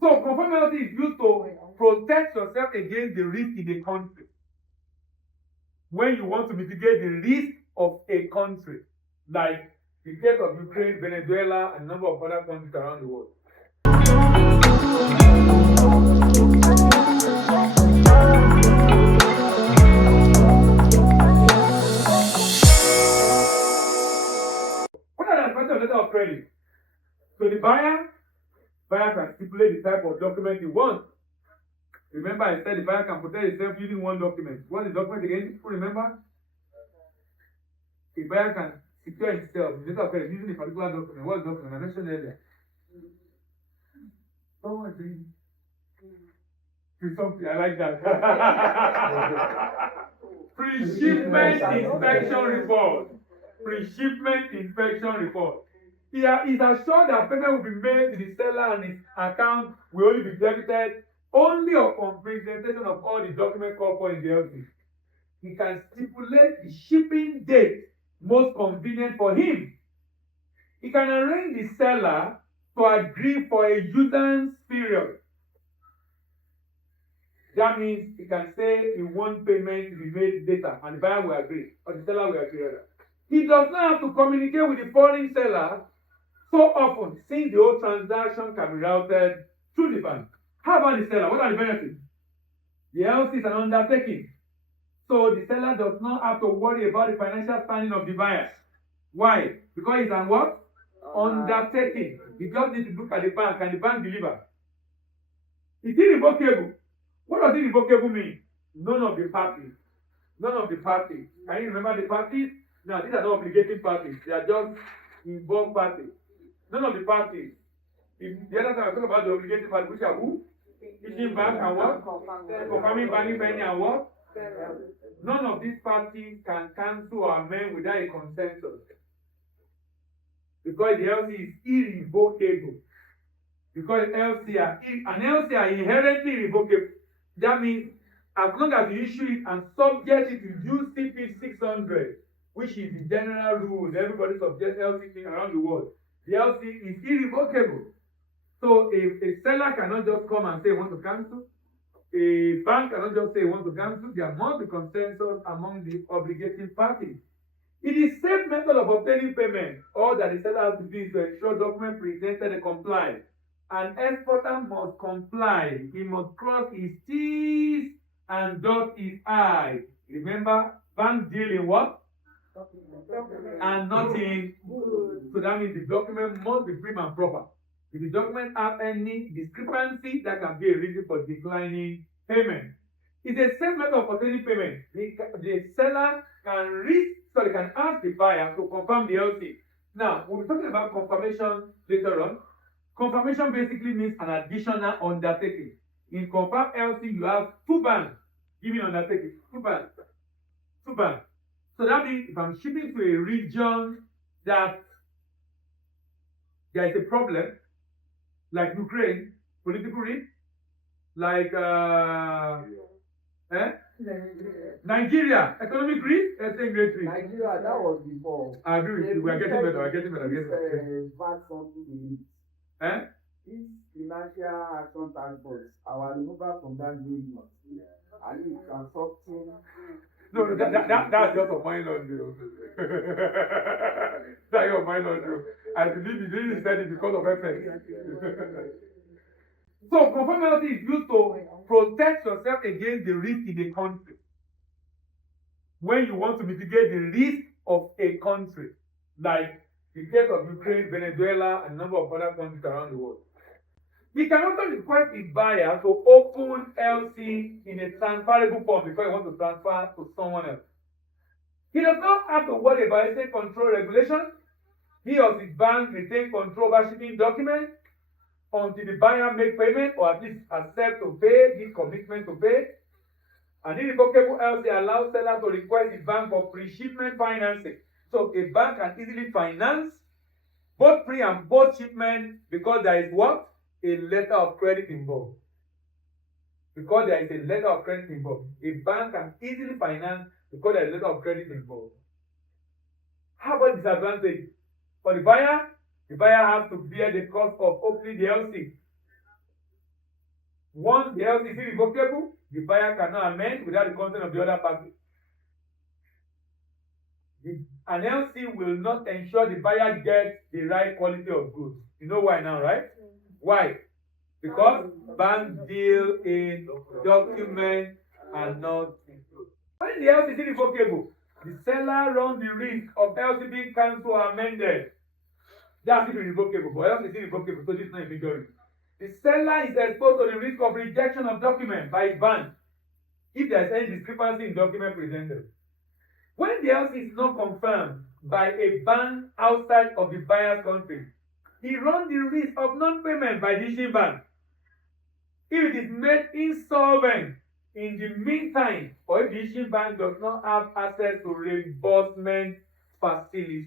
So conformity is used to protect yourself against the risk in a country. When you want to mitigate the risk of a country, like the case of Ukraine, Venezuela, and a number of other countries around the world. What are the advantages of letter of credit? So the buyer can stipulate the type of document he wants. Remember, I said the buyer can protect himself using one document. What is the document again? People remember? The buyer can secure himself in letter of credit using a particular document. What document? I mentioned earlier. Someone saying something. I like that. Pre-shipment inspection report. Pre-shipment inspection report. He is assured that payment will be made to the seller and his account will only be debited only upon presentation of all the documents called for in the LC. He can stipulate the shipping date most convenient for him. He can arrange the seller to agree for a usance period. That means he can say he wants payment to be made later and the buyer will agree or the seller will agree. He does not have to communicate with the foreign seller so often since the whole transaction can be routed through the bank. How about the seller? What are the benefits? The LC is an undertaking. So the seller does not have to worry about the financial standing of the buyer. Why? Because it's an what? Undertaking. You just need to look at the bank and the bank deliver. It's irrevocable. What does irrevocable mean? None of the parties. None of the parties. Can you remember the parties? Now, these are not obligating parties. They are just involved parties. None of the parties. The other time I talk about the obligating parties, which are who? Issuing bank and what? Confirming banking penny and what? None of these parties can cancel or amend without a consensus. Because the LC is irrevocable. Because an LC are inherently irrevocable. That means as long as you issue it and subject it to UCP 600, which is the general rules, everybody subjects LC thing around the world. The LC is irrevocable. So a seller cannot just come and say he wants to cancel. A bank cannot just say he wants to cancel. There must be consensus among the obligating parties. It is safe method of obtaining payment. All that the seller has to do is to ensure document presented and comply. An exporter must comply. He must cross his T's and dot his I's. Remember, bank deal in what? And not in good. So that means the document must be prim and proper. If the document has any discrepancy, that can be a reason for declining payment. It's a safe method of obtaining payment. The seller can ask the buyer to confirm the LC. Now, we'll be talking about confirmation later on. Confirmation basically means an additional undertaking. In confirm LC, you have two banks giving undertaking. Two banks. So that means if I'm shipping to a region that there is a problem, like Ukraine, political risk, like Nigeria, economic risk, great risk. Nigeria, that was before. I agree with you. We are getting better. This financial action task force, our removal from that doing not. And it's consulting. No, that's just a minor deal. That's your minor deal. I believe you didn't said it because of FX. So conformity is used to protect yourself against the risk in a country. When you want to mitigate the risk of a country, like the case of Ukraine, Venezuela, and a number of other countries around the world. He can also request his buyer to open LC in a transferable form before he wants to transfer to someone else. He does not have to worry about estate control regulations. He or his bank retain control over shipping documents until the buyer makes payment or at least accept to pay, give commitment to pay. An irrevocable LC allows seller to request his bank for pre-shipment financing. So a bank can easily finance both pre and post shipment because there is what? A letter of credit involved. Because there is a letter of credit involved. A bank can easily finance because there is a letter of credit involved. How about disadvantage? For the buyer has to bear the cost of opening the LC. Once the LC is irrevocable, the buyer cannot amend without the consent of the other party. An LC will not ensure the buyer gets the right quality of goods. You know why now, right? Why? Because bank deal in documents and not included. When the LC is irrevocable, the seller runs the risk of LC being cancelled or amended. That's if it's irrevocable, but LC is irrevocable, so this is not a major risk. The seller is exposed to the risk of rejection of document by a bank if there is any discrepancy in document presented. When the LC is not confirmed by a bank outside of the buyer's country, he runs the risk of non-payment by the issuing bank. If it is made insolvent in the meantime, or if the issuing bank does not have access to reimbursement facilities,